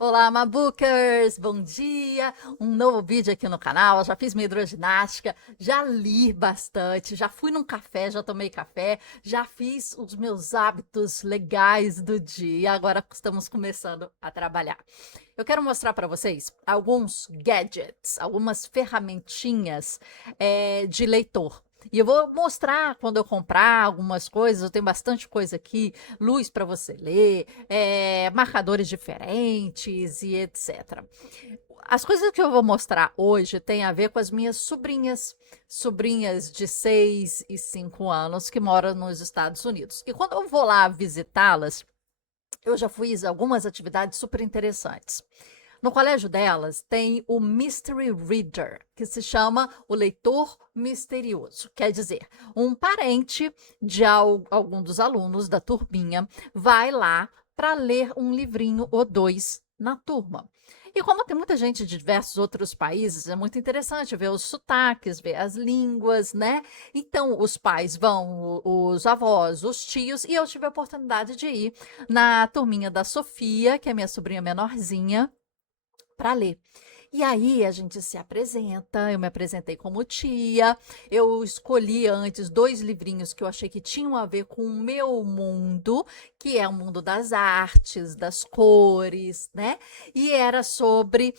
Olá, Mabookers! Bom dia! Um novo vídeo aqui no canal. Eu já fiz minha hidroginástica, já li bastante, já fui num café, já tomei café, já fiz os meus hábitos legais do dia. Agora estamos começando a trabalhar. Eu quero mostrar para vocês alguns gadgets, algumas ferramentinhas de leitor. E eu vou mostrar quando eu comprar algumas coisas. Eu tenho bastante coisa aqui, luz para você ler, marcadores diferentes e etc. As coisas que eu vou mostrar hoje têm a ver com as minhas sobrinhas de 6 e 5 anos que moram nos Estados Unidos. E quando eu vou lá visitá-las, eu já fiz algumas atividades super interessantes. No colégio delas tem o Mystery Reader, que se chama o leitor misterioso. Quer dizer, um parente de algum dos alunos da turminha vai lá para ler um livrinho ou dois na turma. E como tem muita gente de diversos outros países, é muito interessante ver os sotaques, ver as línguas, né? Então, os pais vão, os avós, os tios, e eu tive a oportunidade de ir na turminha da Sofia, que é minha sobrinha menorzinha, para ler. E aí a gente se apresenta, eu me apresentei como tia, eu escolhi antes dois livrinhos que eu achei que tinham a ver com o meu mundo, que é o mundo das artes, das cores, né? E era sobre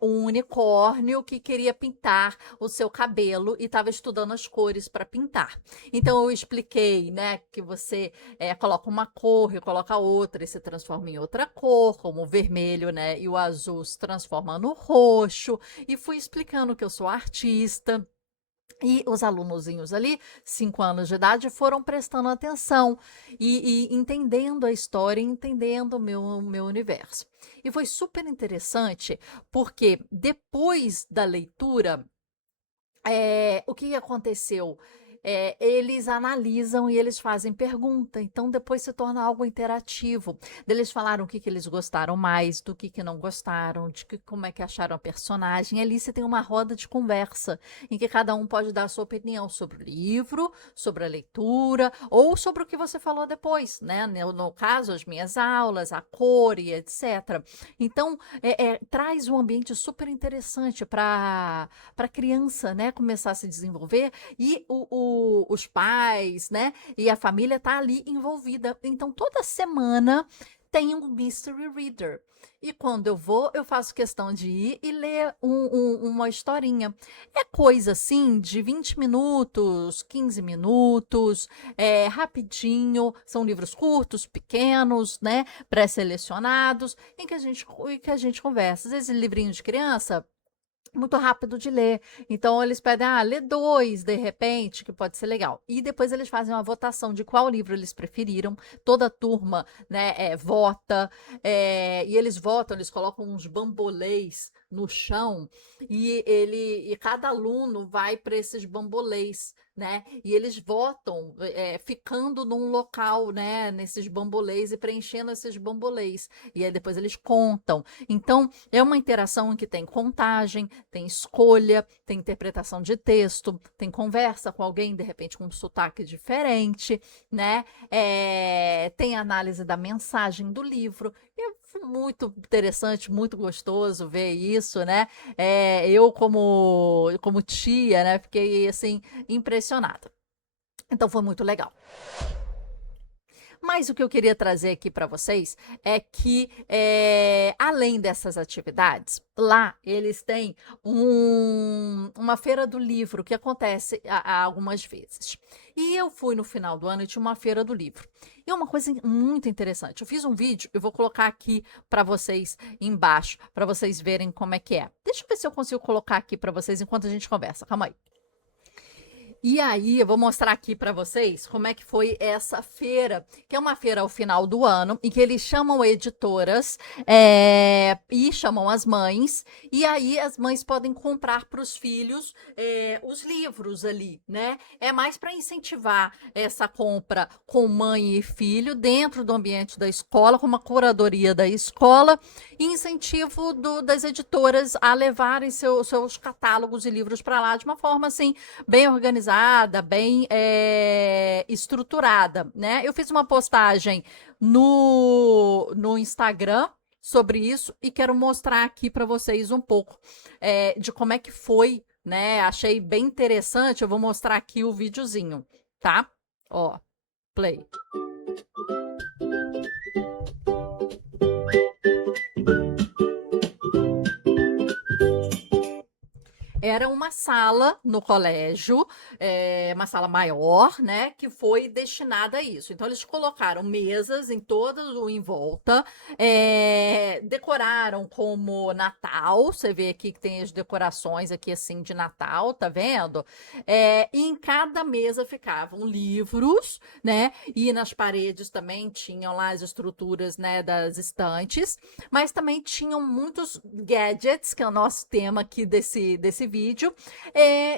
um unicórnio que queria pintar o seu cabelo e estava estudando as cores para pintar. Então eu expliquei, né, que você coloca uma cor e coloca outra e se transforma em outra cor, como o vermelho, né, e o azul se transforma no roxo, e fui explicando que eu sou artista. E os alunozinhos ali, 5 anos de idade, foram prestando atenção e entendendo a história, entendendo o meu universo. E foi super interessante, porque depois da leitura, o que aconteceu? Eles analisam e eles fazem pergunta, então depois se torna algo interativo. Eles falaram o que eles gostaram mais, do que não gostaram, como é que acharam a personagem. Ali você tem uma roda de conversa, em que cada um pode dar a sua opinião sobre o livro, sobre a leitura, ou sobre o que você falou depois, né? No caso, as minhas aulas, a cor e etc. Então, traz um ambiente super interessante para a criança, né, começar a se desenvolver, e os pais, né, e a família tá ali envolvida. Então, toda semana tem um Mystery Reader. E quando eu vou, eu faço questão de ir e ler uma historinha. É coisa assim de 20 minutos, 15 minutos, rapidinho. São livros curtos, pequenos, né? Pré-selecionados, em que a gente conversa. Às vezes, livrinho de criança, muito rápido de ler. Então eles pedem, lê dois, de repente, que pode ser legal. E depois eles fazem uma votação de qual livro eles preferiram. Toda a turma, né, vota, e eles votam, eles colocam uns bambolês no chão e cada aluno vai para esses bambolês, né? E eles votam ficando num local, né, nesses bambolês e preenchendo esses bambolês. E aí depois eles contam. Então, é uma interação em que tem contagem, tem escolha, tem interpretação de texto, tem conversa com alguém, de repente, com um sotaque diferente, né? Tem análise da mensagem do livro. E foi muito interessante, muito gostoso ver isso, né? Eu, como tia, né, fiquei assim, impressionada. Então, foi muito legal. Mas o que eu queria trazer aqui para vocês é que, além dessas atividades, lá eles têm uma feira do livro que acontece algumas vezes. E eu fui no final do ano e tinha uma feira do livro. E é uma coisa muito interessante. Eu fiz um vídeo, eu vou colocar aqui para vocês embaixo, para vocês verem como é que é. Deixa eu ver se eu consigo colocar aqui para vocês enquanto a gente conversa. Calma aí. E aí, eu vou mostrar aqui para vocês como é que foi essa feira, que é uma feira ao final do ano, em que eles chamam editoras e chamam as mães, e aí as mães podem comprar para os filhos os livros ali, né? É mais para incentivar essa compra com mãe e filho dentro do ambiente da escola, com uma curadoria da escola, e incentivo das editoras a levarem seus catálogos e livros para lá de uma forma assim bem organizada, bem estruturada, né? Eu fiz uma postagem no Instagram sobre isso e quero mostrar aqui para vocês um pouco de como é que foi, né? Achei bem interessante. Eu vou mostrar aqui o videozinho, tá? Ó, play. Era uma sala no colégio, uma sala maior, né, que foi destinada a isso. Então, eles colocaram mesas em todas o em volta, decoraram como Natal. Você vê aqui que tem as decorações aqui assim de Natal, tá vendo? E em cada mesa ficavam livros, né? E nas paredes também tinham lá as estruturas, né, das estantes, mas também tinham muitos gadgets, que é o nosso tema aqui desse vídeo,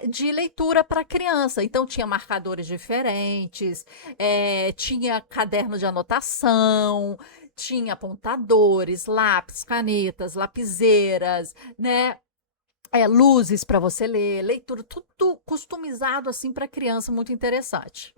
de leitura para criança. Então, tinha marcadores diferentes, tinha caderno de anotação, tinha apontadores, lápis, canetas, lapiseiras, né? Luzes para você ler, leitura, tudo customizado assim para criança, muito interessante.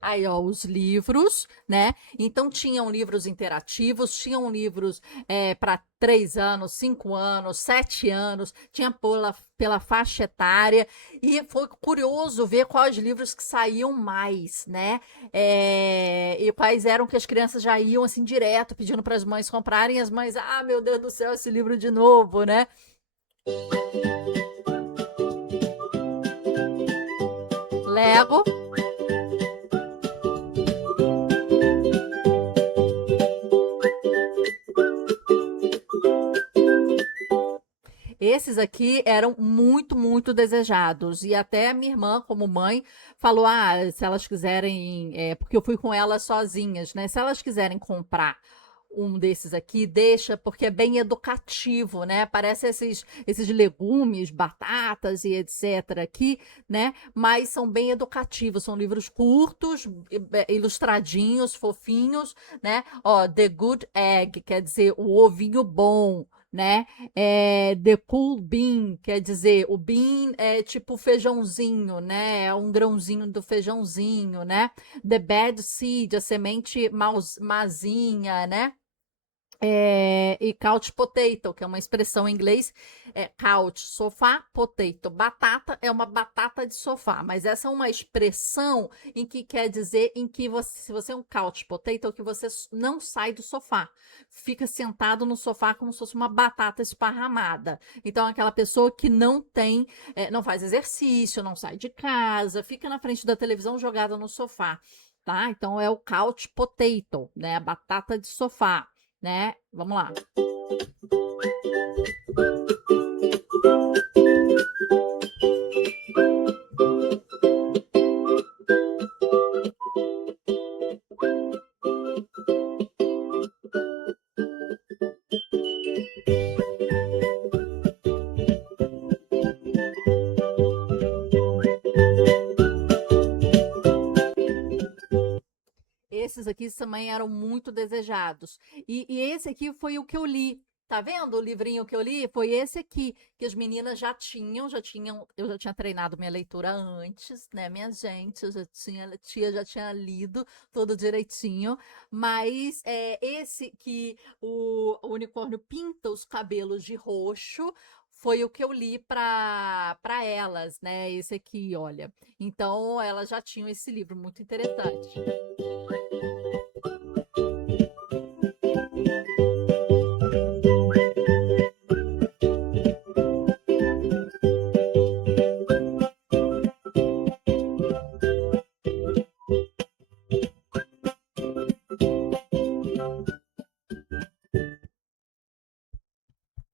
Aí, ó, os livros, né? Então, tinham livros interativos, tinham livros para 3 anos, 5 anos, 7 anos, tinha pela faixa etária, e foi curioso ver quais livros que saíam mais, né? E quais eram que as crianças já iam assim direto pedindo para as mães comprarem, as mães, ah, meu Deus do céu, esse livro de novo, né? Lego. Esses aqui eram muito, muito desejados. E até a minha irmã, como mãe, falou: ah, se elas quiserem, porque eu fui com elas sozinhas, né? Se elas quiserem comprar um desses aqui, deixa, porque é bem educativo, né? Parece esses legumes, batatas e etc. aqui, né? Mas são bem educativos, são livros curtos, ilustradinhos, fofinhos, né? Ó, The Good Egg, quer dizer, o ovinho bom, né? The Cool Bean, quer dizer, o bean é tipo feijãozinho, né? É um grãozinho do feijãozinho, né? The Bad Seed, a semente mazinha, né? E couch potato, que é uma expressão em inglês, couch, sofá, potato. Batata é uma batata de sofá, mas essa é uma expressão em que quer dizer em que você, se você é um couch potato, que você não sai do sofá, fica sentado no sofá como se fosse uma batata esparramada. Então, aquela pessoa que não tem, não faz exercício, não sai de casa, fica na frente da televisão jogada no sofá. Tá? Então é o couch potato, né? A batata de sofá, né? Vamos lá. Esses aqui também eram muito desejados. E esse aqui foi o que eu li. Tá vendo o livrinho que eu li? Foi esse aqui, que as meninas eu já tinha treinado minha leitura antes, né, minha gente? Tia já tinha lido tudo direitinho, mas esse que o unicórnio pinta os cabelos de roxo foi o que eu li para elas, né? Esse aqui, olha. Então, elas já tinham esse livro muito interessante.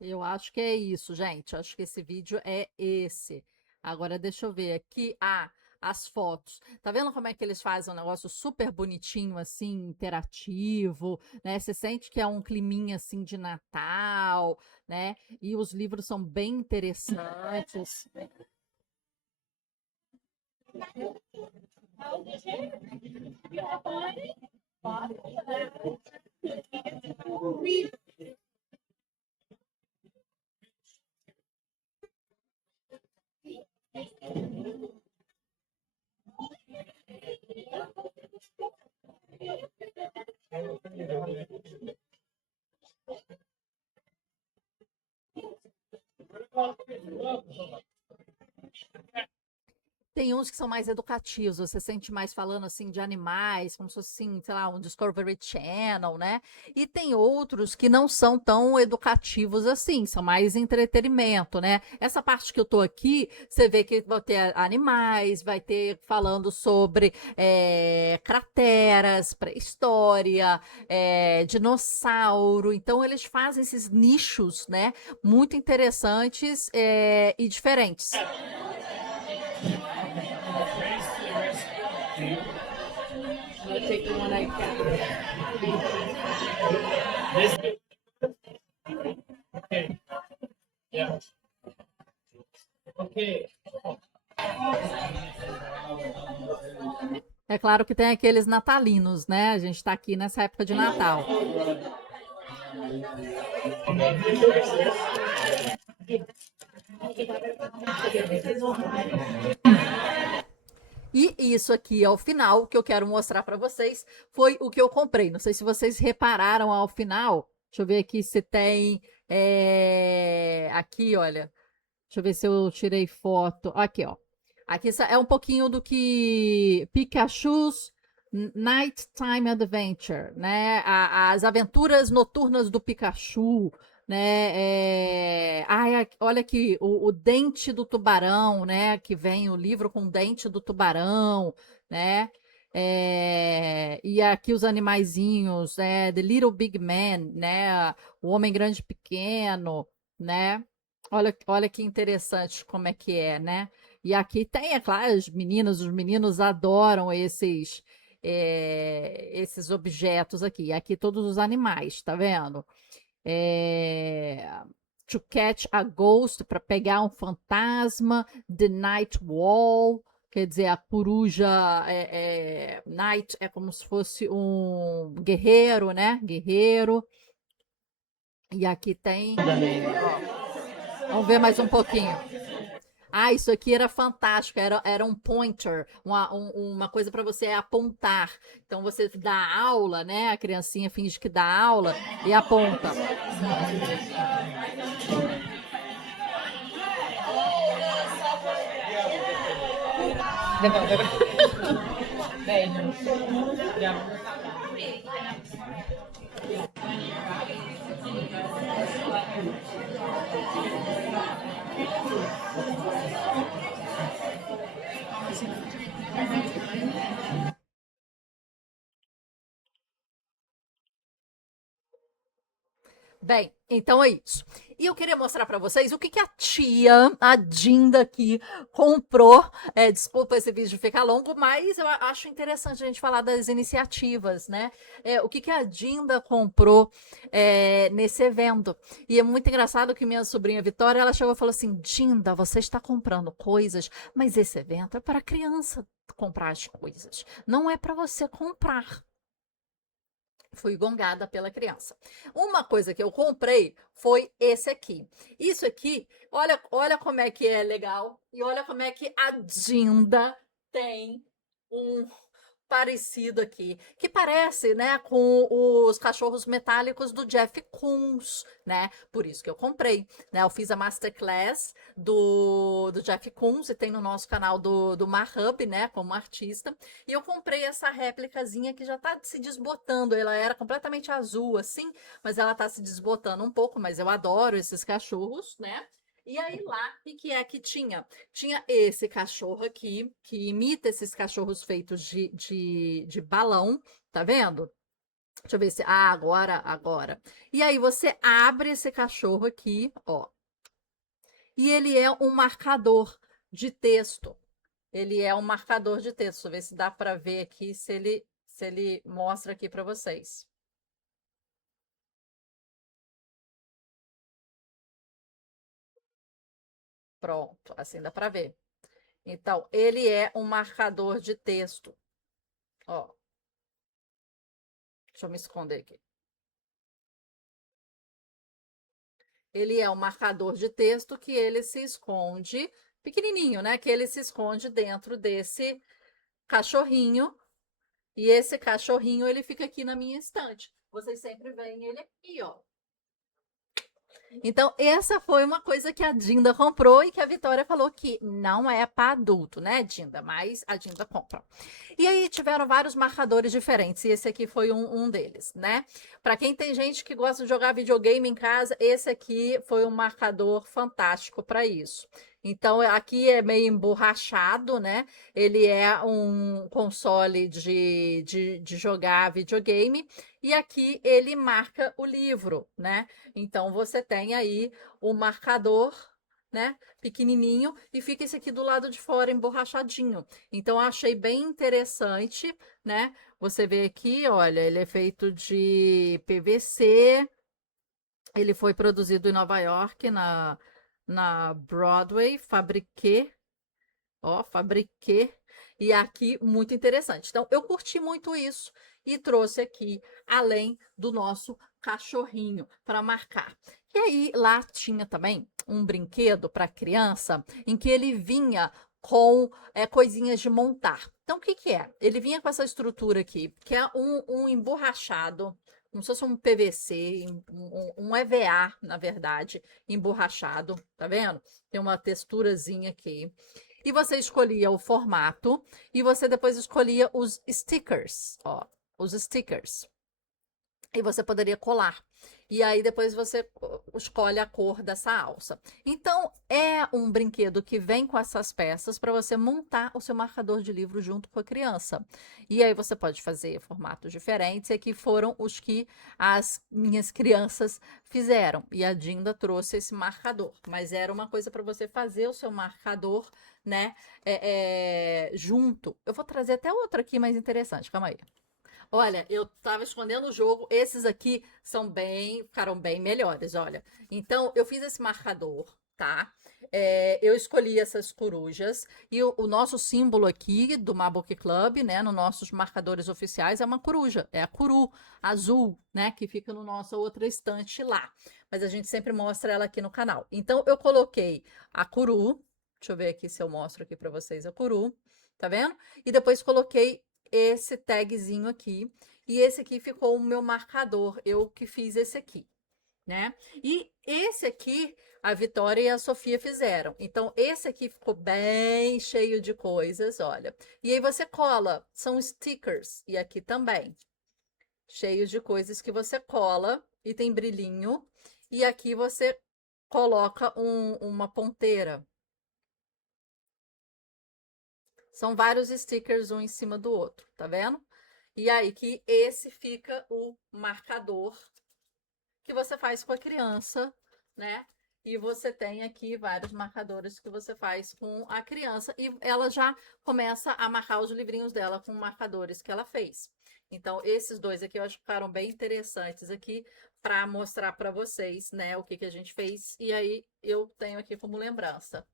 Eu acho que é isso, gente. Acho que esse vídeo é esse. Agora deixa eu ver aqui. Ah, as fotos. Tá vendo como é que eles fazem um negócio super bonitinho, assim, interativo, né? Você sente que é um climinha assim de Natal, né? E os livros são bem interessantes. Tem uns que são mais educativos, você sente mais falando assim de animais, como se fosse assim, sei lá, um Discovery Channel, né? E tem outros que não são tão educativos assim, são mais entretenimento, né? Essa parte que eu tô aqui, você vê que vai ter animais, vai ter falando sobre crateras, pré-história, dinossauro. Então eles fazem esses nichos, né? Muito interessantes e diferentes. I'll take the one I can. Okay. Yeah. Okay. É claro que tem aqueles natalinos, né? A gente está aqui nessa época de Natal. E isso aqui ao final, que eu quero mostrar para vocês, foi o que eu comprei. Não sei se vocês repararam ao final. Deixa eu ver aqui se tem. Aqui, olha. Deixa eu ver se eu tirei foto. Aqui, ó. Aqui é um pouquinho do que Pikachu's Nighttime Adventure, né? As aventuras noturnas do Pikachu, né? Ai, olha aqui, o dente do tubarão, né? Que vem o livro com o dente do tubarão, né? E aqui os animaizinhos, The Little Big Man, né? O Homem Grande e Pequeno, né? Olha que interessante como é que é, né? E aqui tem, é claro, as meninas, os meninos adoram esses objetos aqui. Aqui todos os animais, tá vendo? É, to catch a ghost, para pegar um fantasma. The Night Wall, quer dizer, a coruja. Night é como se fosse um guerreiro, né? Guerreiro. E aqui tem. Ó, vamos ver mais um pouquinho. Ah, isso aqui era fantástico, era um pointer, uma coisa para você apontar. Então você dá aula, né? A criancinha finge que dá aula e aponta. Bem, então é isso. E eu queria mostrar para vocês o que a tia, a Dinda aqui, comprou. Desculpa esse vídeo ficar longo, mas eu acho interessante a gente falar das iniciativas, né? O que a Dinda comprou nesse evento. E é muito engraçado que minha sobrinha Vitória, ela chegou e falou assim, Dinda, você está comprando coisas, mas esse evento é para criança comprar as coisas. Não é para você comprar. Fui gongada pela criança. Uma coisa que eu comprei foi esse aqui. Isso aqui, olha como é que é legal e olha como é que a Dinda tem um parecido aqui, que parece, né, com os cachorros metálicos do Jeff Koons, né? Por isso que eu comprei, né? Eu fiz a masterclass do Jeff Koons e tem no nosso canal do Mahub, né, como artista. E eu comprei essa réplicazinha que já tá se desbotando. Ela era completamente azul assim, mas ela tá se desbotando um pouco, mas eu adoro esses cachorros, né? E aí lá, o que é que tinha? Tinha esse cachorro aqui, que imita esses cachorros feitos de balão, tá vendo? Deixa eu ver se. Ah, agora. E aí você abre esse cachorro aqui, ó. E ele é um marcador de texto. Ele é um marcador de texto. Deixa eu ver se dá para ver aqui, se ele mostra aqui para vocês. Pronto, assim dá para ver. Então, ele é um marcador de texto. Ó, deixa eu me esconder aqui. Ele é um marcador de texto que ele se esconde, pequenininho, né? Que ele se esconde dentro desse cachorrinho. E esse cachorrinho, ele fica aqui na minha estante. Vocês sempre veem ele aqui, ó. Então, essa foi uma coisa que a Dinda comprou e que a Vitória falou que não é para adulto, né, Dinda? Mas a Dinda compra. E aí tiveram vários marcadores diferentes, e esse aqui foi um deles, né? Para quem tem gente que gosta de jogar videogame em casa, esse aqui foi um marcador fantástico para isso. Então, aqui é meio emborrachado, né? Ele é um console de jogar videogame, e aqui ele marca o livro, né? Então, você tem aí o marcador, né, pequenininho, e fica esse aqui do lado de fora emborrachadinho. Então, eu achei bem interessante, né? Você vê aqui, olha, ele é feito de PVC, ele foi produzido em Nova York, na Broadway, Fabriqué, e aqui muito interessante. Então, eu curti muito isso e trouxe aqui, além do nosso cachorrinho, para marcar. E aí, lá tinha também um brinquedo para criança, em que ele vinha com coisinhas de montar. Então, o que que é? Ele vinha com essa estrutura aqui, que é um emborrachado, como se fosse um PVC, um EVA, na verdade, emborrachado, tá vendo? Tem uma texturazinha aqui. E você escolhia o formato e você depois escolhia os stickers, ó, os stickers. E você poderia colar. E aí depois você escolhe a cor dessa alça. Então, é um brinquedo que vem com essas peças para você montar o seu marcador de livro junto com a criança. E aí você pode fazer formatos diferentes, e aqui foram os que as minhas crianças fizeram. E a Dinda trouxe esse marcador, mas era uma coisa para você fazer o seu marcador, né, junto. Eu vou trazer até outro aqui mais interessante, calma aí. Olha, eu tava escondendo o jogo. Esses aqui ficaram bem melhores, olha. Então, eu fiz esse marcador, tá? Eu escolhi essas corujas e o nosso símbolo aqui do Mabook Club, né, nos nossos marcadores oficiais é uma coruja, é a curu azul, né, que fica no nossa outra estante lá. Mas a gente sempre mostra ela aqui no canal. Então, eu coloquei a curu, deixa eu ver aqui se eu mostro aqui para vocês a curu, tá vendo? E depois coloquei esse tagzinho aqui, e esse aqui ficou o meu marcador, eu que fiz esse aqui, né? E esse aqui a Vitória e a Sofia fizeram. Então, esse aqui ficou bem cheio de coisas, olha. E aí você cola, são stickers, e aqui também, cheios de coisas que você cola, e tem brilhinho, e aqui você coloca uma ponteira. São vários stickers um em cima do outro, tá vendo? E aí que esse fica o marcador que você faz com a criança, né? E você tem aqui vários marcadores que você faz com a criança e ela já começa a marcar os livrinhos dela com marcadores que ela fez. Então, esses dois aqui eu acho que ficaram bem interessantes aqui para mostrar para vocês, né, o que que a gente fez. E aí eu tenho aqui como lembrança.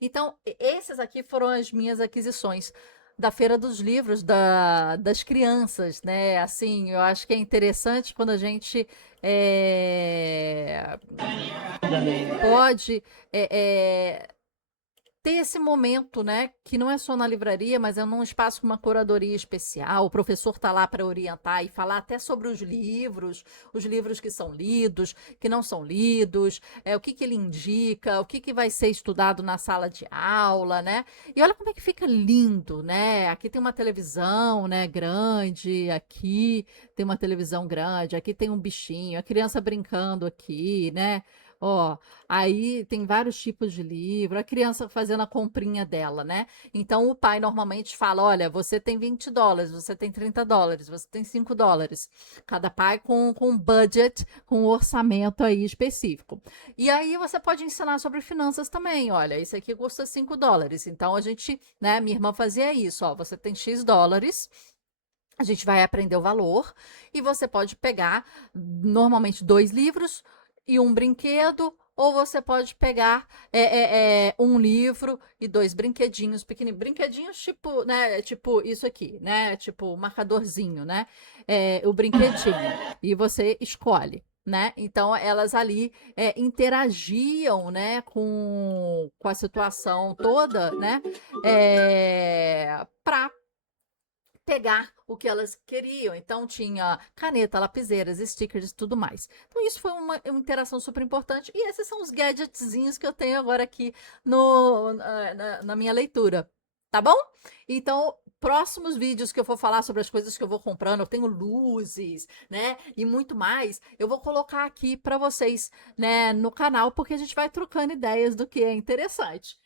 Então, esses aqui foram as minhas aquisições da Feira dos Livros das crianças, né? Assim, eu acho que é interessante quando a gente pode ter esse momento, né, que não é só na livraria, mas é num espaço com uma curadoria especial. O professor está lá para orientar e falar até sobre os livros que são lidos, que não são lidos, o que que ele indica, o que que vai ser estudado na sala de aula, né? E olha como é que fica lindo, né? Aqui tem uma televisão, né, grande, aqui tem uma televisão grande, aqui tem um bichinho, a criança brincando aqui, né? Ó, aí tem vários tipos de livro, a criança fazendo a comprinha dela, né? Então o pai normalmente fala: olha, você tem US$ 20, você tem US$ 30, você tem US$ 5. Cada pai com um budget, com um orçamento aí específico. E aí você pode ensinar sobre finanças também. Olha, isso aqui custa US$ 5. Então a gente, né? Minha irmã fazia isso, ó. Você tem X dólares. A gente vai aprender o valor e você pode pegar normalmente 2 livros e um brinquedo, ou você pode pegar um livro e 2 brinquedinhos pequenininhos. Brinquedinhos tipo, né? Tipo isso aqui, né? Tipo marcadorzinho, né? O brinquedinho. E você escolhe. Né? Então elas ali interagiam, né, com a situação toda, né, para pegar o que elas queriam. Então tinha caneta, lapiseiras, stickers e tudo mais. Então isso foi uma interação super importante. E esses são os gadgetzinhos que eu tenho agora aqui na minha leitura. Tá bom? Então, próximos vídeos que eu for falar sobre as coisas que eu vou comprando, eu tenho luzes, né? E muito mais, eu vou colocar aqui para vocês, né, no canal, porque a gente vai trocando ideias do que é interessante.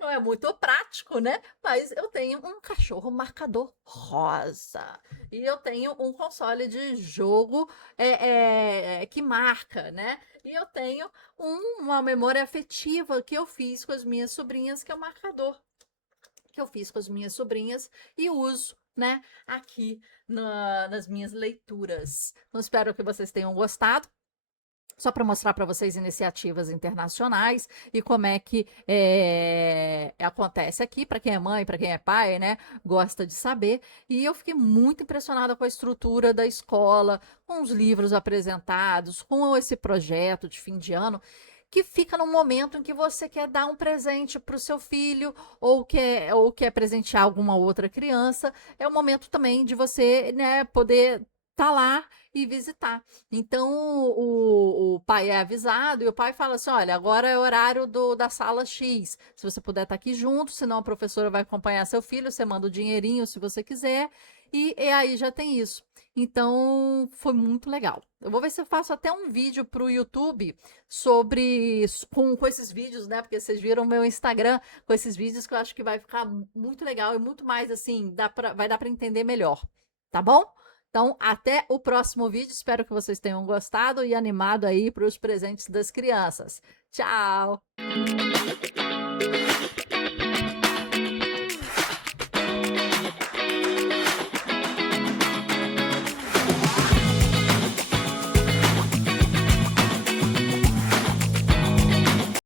Não é muito prático, né? Mas eu tenho um cachorro marcador rosa. E eu tenho um console de jogo que marca, né? E eu tenho uma memória afetiva que eu fiz com as minhas sobrinhas, que é o marcador que eu fiz com as minhas sobrinhas e uso, né, aqui nas minhas leituras. Então, espero que vocês tenham gostado. Só para mostrar para vocês iniciativas internacionais e como é que acontece aqui, para quem é mãe, para quem é pai, né? Gosta de saber. E eu fiquei muito impressionada com a estrutura da escola, com os livros apresentados, com esse projeto de fim de ano, que fica no momento em que você quer dar um presente para o seu filho ou quer presentear alguma outra criança. É o momento também de você, né, poder estar lá e visitar. Então o pai é avisado e o pai fala assim: olha, agora é o horário da sala X. Se você puder estar aqui junto, senão a professora vai acompanhar seu filho, você manda o dinheirinho se você quiser, e aí já tem isso. Então foi muito legal. Eu vou ver se eu faço até um vídeo para o YouTube com esses vídeos, né? Porque vocês viram meu Instagram com esses vídeos que eu acho que vai ficar muito legal e muito mais assim, vai dar para entender melhor. Tá bom? Então, até o próximo vídeo. Espero que vocês tenham gostado e animado aí para os presentes das crianças. Tchau!